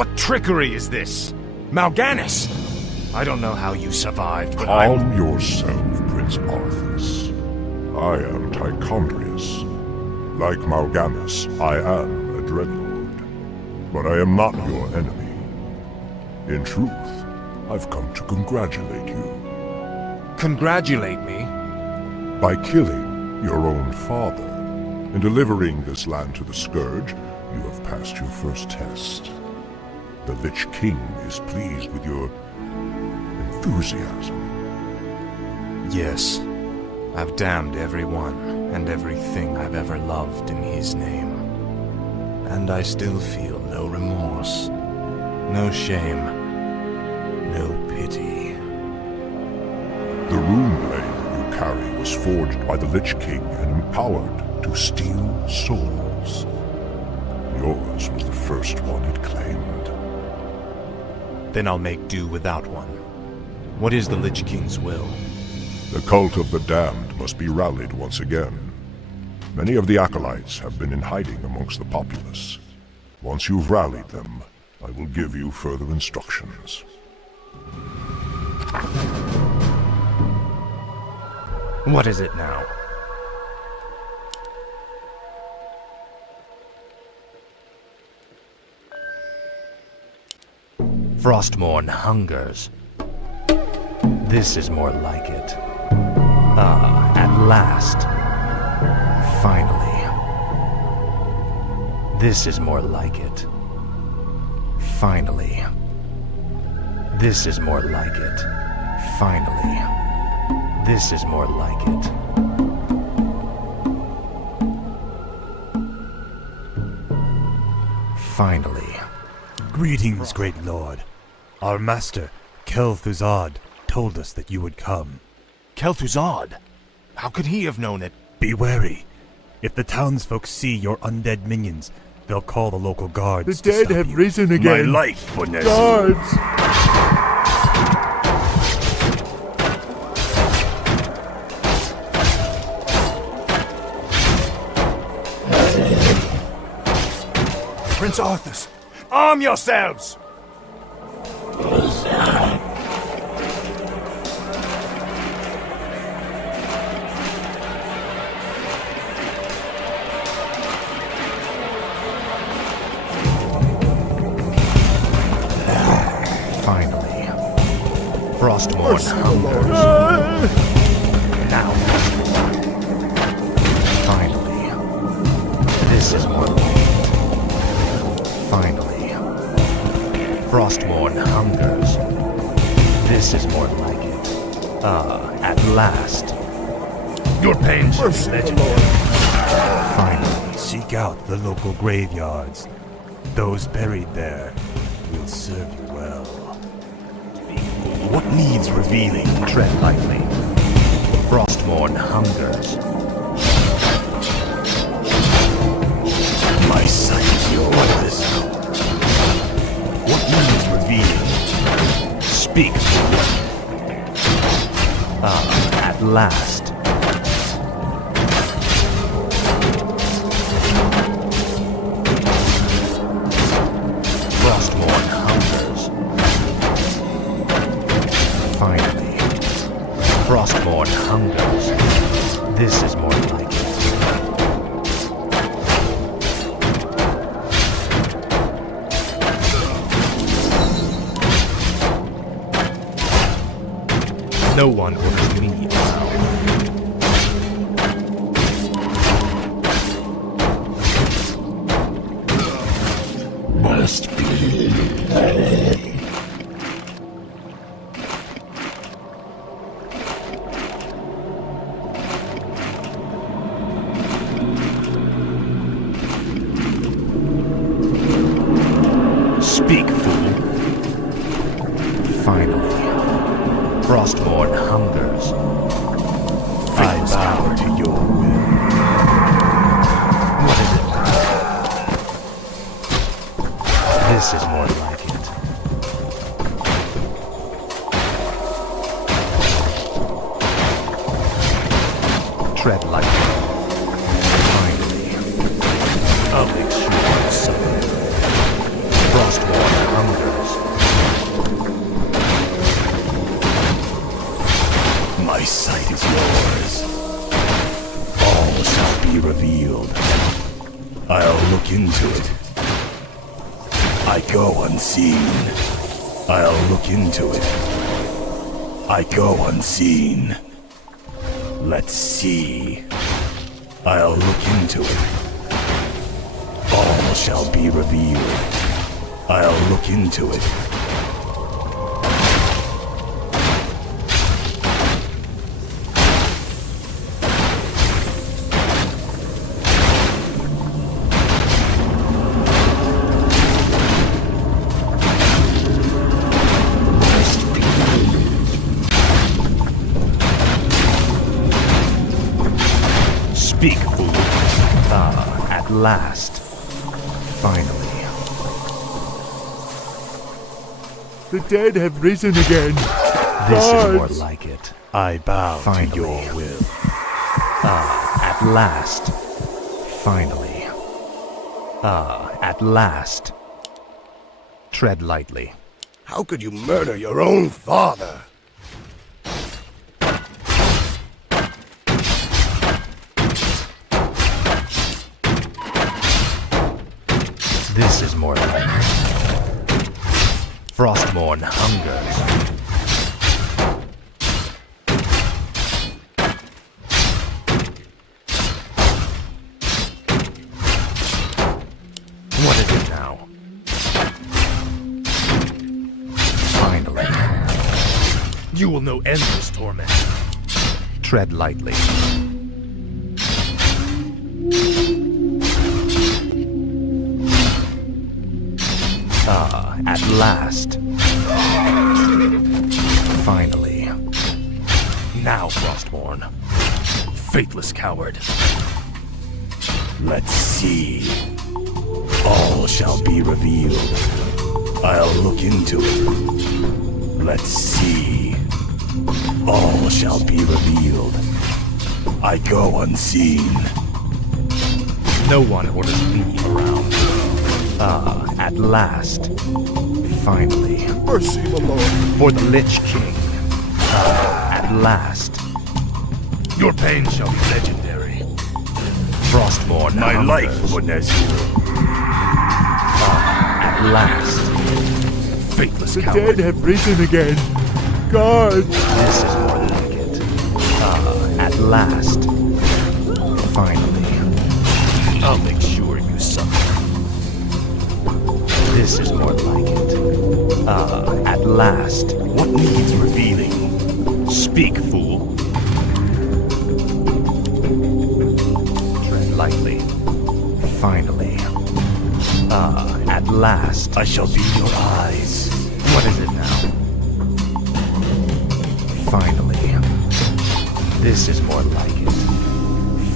What trickery is this? Mal'Ganis! I don't know how you survived, but Calm yourself, Prince Arthas. I am Tichondrius. Like Mal'Ganis, I am a Dreadlord. But I am not your enemy. In truth, I've come to congratulate you. Congratulate me? By killing your own father and delivering this land to the Scourge, you have passed your first test. The Lich King is pleased with your enthusiasm. Yes. I've damned everyone and everything I've ever loved in his name. And I still feel no remorse, no shame, no pity. The rune blade that you carry was forged by the Lich King and empowered to steal souls. Yours was the first one it claimed. Then I'll make do without one. What is the Lich King's will? The cult of the damned must be rallied once again. Many of the acolytes have been in hiding amongst the populace. Once you've rallied them, I will give you further instructions. What is it now? Frostmourne hungers. This is more like it. Ah, at last. Finally. This is more like it. Finally. This is more like it. Finally. This is more like it. Finally. Greetings, great lord. Our master, Kel'Thuzad, told us that you would come. Kel'Thuzad? How could he have known it? Be wary. If the townsfolk see your undead minions, they'll call the local guards. The dead have risen again. My life for Ner'Zhul. Guards! Prince Arthas, arm yourselves! Finally, Frostmourne hungers. Now, finally, this is more like it. Finally, Frostmourne hungers. This is more like it. Ah, at last. Your pain shall be legendary. Finally. Seek out the local graveyards. Those buried there will serve you well. What needs revealing? Tread lightly. Frostmourne hungers. My sight is yours. What needs revealing? Speak. Ah, at last. Frostmourne hungers. Finally. Frostmourne hungers. This is more like it. No one orders me around. Must be. Speak, fool. Finally. Frostmourne hungers. I bow to your will. What is it? This is more like it. Tread lightly. Finally. I'll make sure you suffer. Frostmourne hungers. My sight is yours. All shall be revealed. I'll look into it. I go unseen. I'll look into it. I go unseen. Let's see. I'll look into it. All shall be revealed. I'll look into it. Speak, fool. At last. Finally. The dead have risen again. This is more Gods! like it. I bow to your will. At last. Finally. At last. Tread lightly. How could you murder your own father? This is more like it. Frostmourne hungers. What is it now? Finally. You will know endless torment. Tread lightly. At last. Finally. Now, Frostmourne. Faithless coward. Let's see. All shall be revealed. I'll look into it. Let's see. All shall be revealed. I go unseen. No one orders me around. At last. Finally. Mercy, my lord. For the Lich King. At last. Your pain shall be legendary. Frostmourne My hungers. life for Ner'Zhul. At last. Faithless The coward. dead have risen again. Gods! This is more like it. At last. Finally. I'll make sure you suffer. This is more like it. At last. What needs revealing? Speak, fool. Tread lightly. Finally. At last. I shall be your eyes. What is it now? Finally. This is more like it.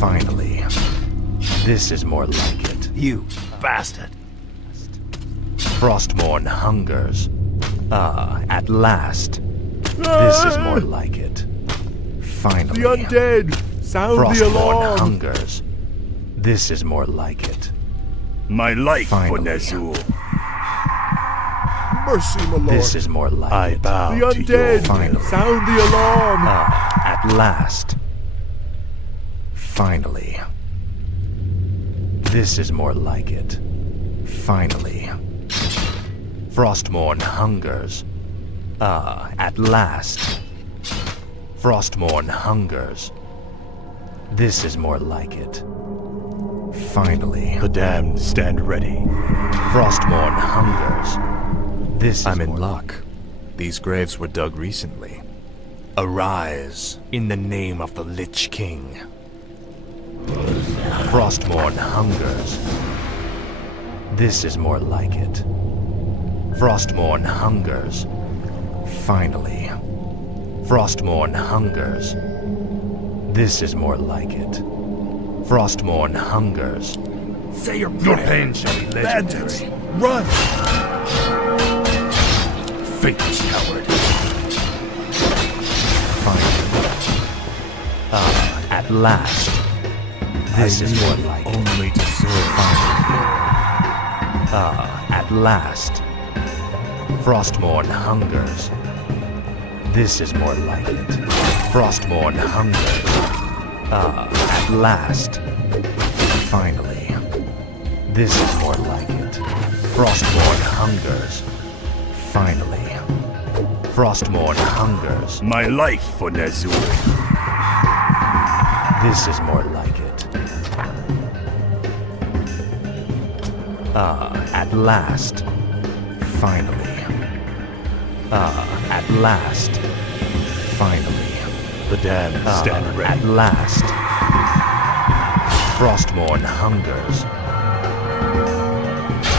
Finally. This is more like it. You bastard! Frostmourne hungers. At last. This is more like it. Finally. The undead! Sound the Frostmourne alarm! hungers. This is more like it. My life Finally. for Ner'Zhul. Mercy, my lord. This is more like I it. bow The to your undead! Finally. Sound the alarm! At last. Finally. This is more like it. Finally. Frostmourne hungers. At last. Frostmourne hungers. This is more like it. Finally. The damned stand ready. Frostmourne hungers. This is I'm in more luck. These graves were dug recently. Arise in the name of the Lich King. Frostmourne hungers. This is more like it. Frostmourne hungers. Finally. Frostmourne hungers. This is more like it. Frostmourne hungers. Say your Your prayer. pain shall be Bandits, legendary. run! Faithless coward. Finally. At last. This is more like it. Only to serve. At last. Frostmourne hungers. This is more like it. Frostmourne hungers. At last. Finally. This is more like it. Frostmourne hungers. Finally. Frostmourne hungers. My life for Ner'Zhul. This is more like it. At last. Finally. At last. Finally. The damned stand ready. At last. Frostmourne hungers.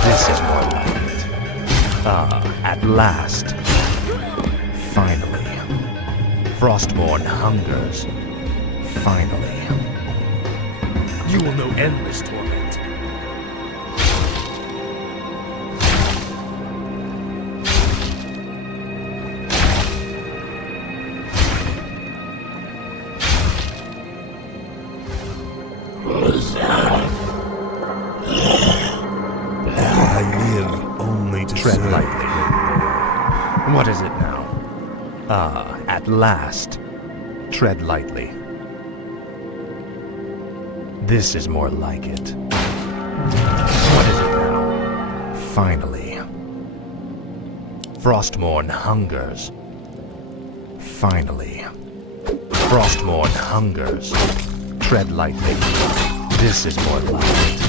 This is more like it. At last. Finally. Frostmourne hungers. Finally. You will know endless torment. I live only to Tread serve. lightly. What is it now? At last. Tread lightly. This is more like it. What is it now? Finally. Frostmourne hungers. Finally. Frostmourne hungers. Tread lightly. This is more like it.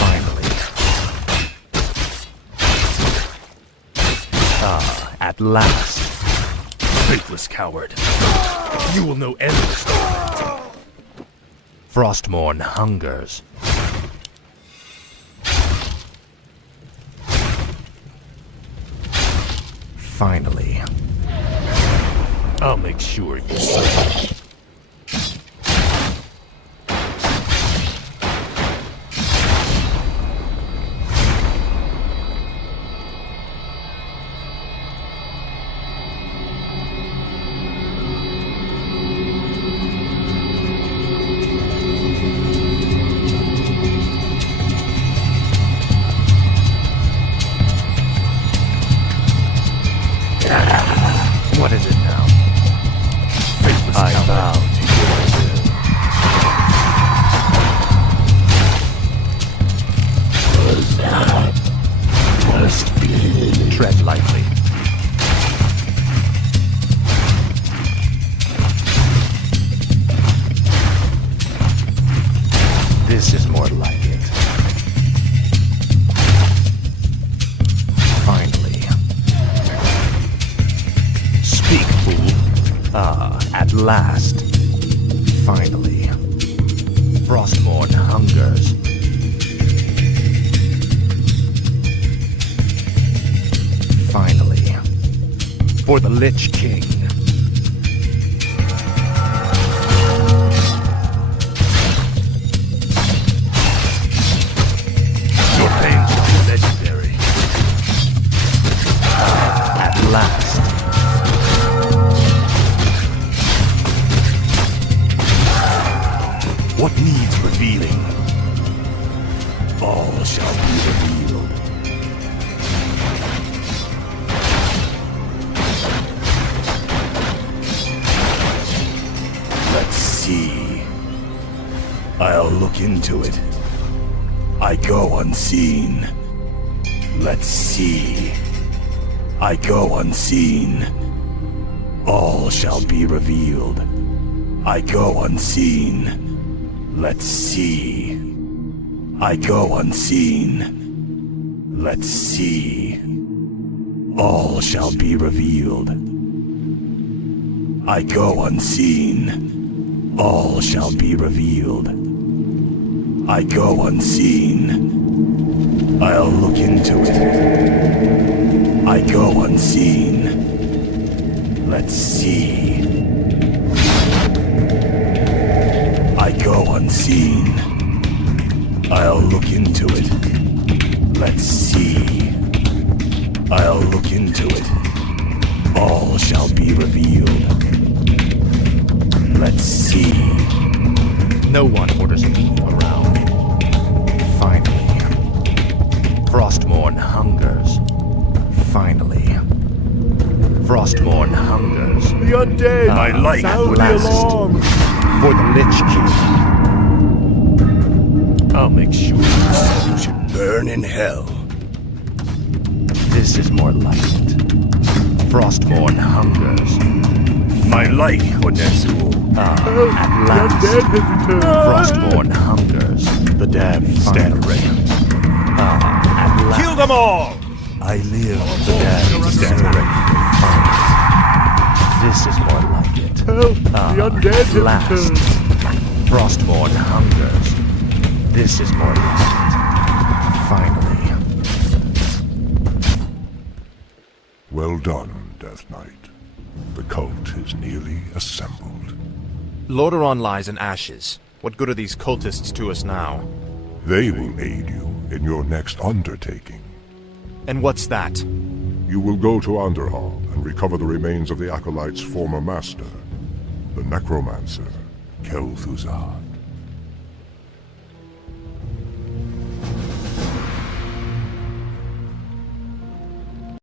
Finally. At last. Faithless coward. You will know endless torment. Frostmourne hungers. Finally. I'll make sure you suffer. What is it now? Faithless I coward. bow to your will. Must be. Tread lightly. This is more like it. Finally. Speak, fool. At last. Finally. Frostmourne hungers. Finally. For the Lich King. Your pain shall be legendary. At last. What needs revealing? All shall be revealed. Let's see. I'll look into it. I go unseen. Let's see. I go unseen. All shall be revealed. I go unseen. Let's see. I go unseen. Let's see. All shall be revealed. I go unseen. All shall be revealed. I go unseen. I'll look into it. I go unseen. Let's see. I go unseen. I'll look into it. Let's see. I'll look into it. All shall be revealed. Let's see. No one orders me around. Frostmourne hungers. Finally. Frostmourne hungers. The undead! My life Sound the last. alarm! For the Lich King. I'll make sure You should burn in hell. this is more like it. Frostmourne hungers. My life for Ner'Zhul. At The last. undead has returned! Frostmourne hungers. The damned stand ready. At last. Kill them all! I live. The damned stand ready. This is more like it. Help! The undead At has last. returned! Frostmourne hungers. This is more like it. Finally. Well done, Death Knight. The cult is nearly assembled. Lordaeron lies in ashes. What good are these cultists to us now? They will aid you in your next undertaking. And what's that? You will go to Underhall and recover the remains of the Acolyte's former master, the necromancer, Kel'Thuzad.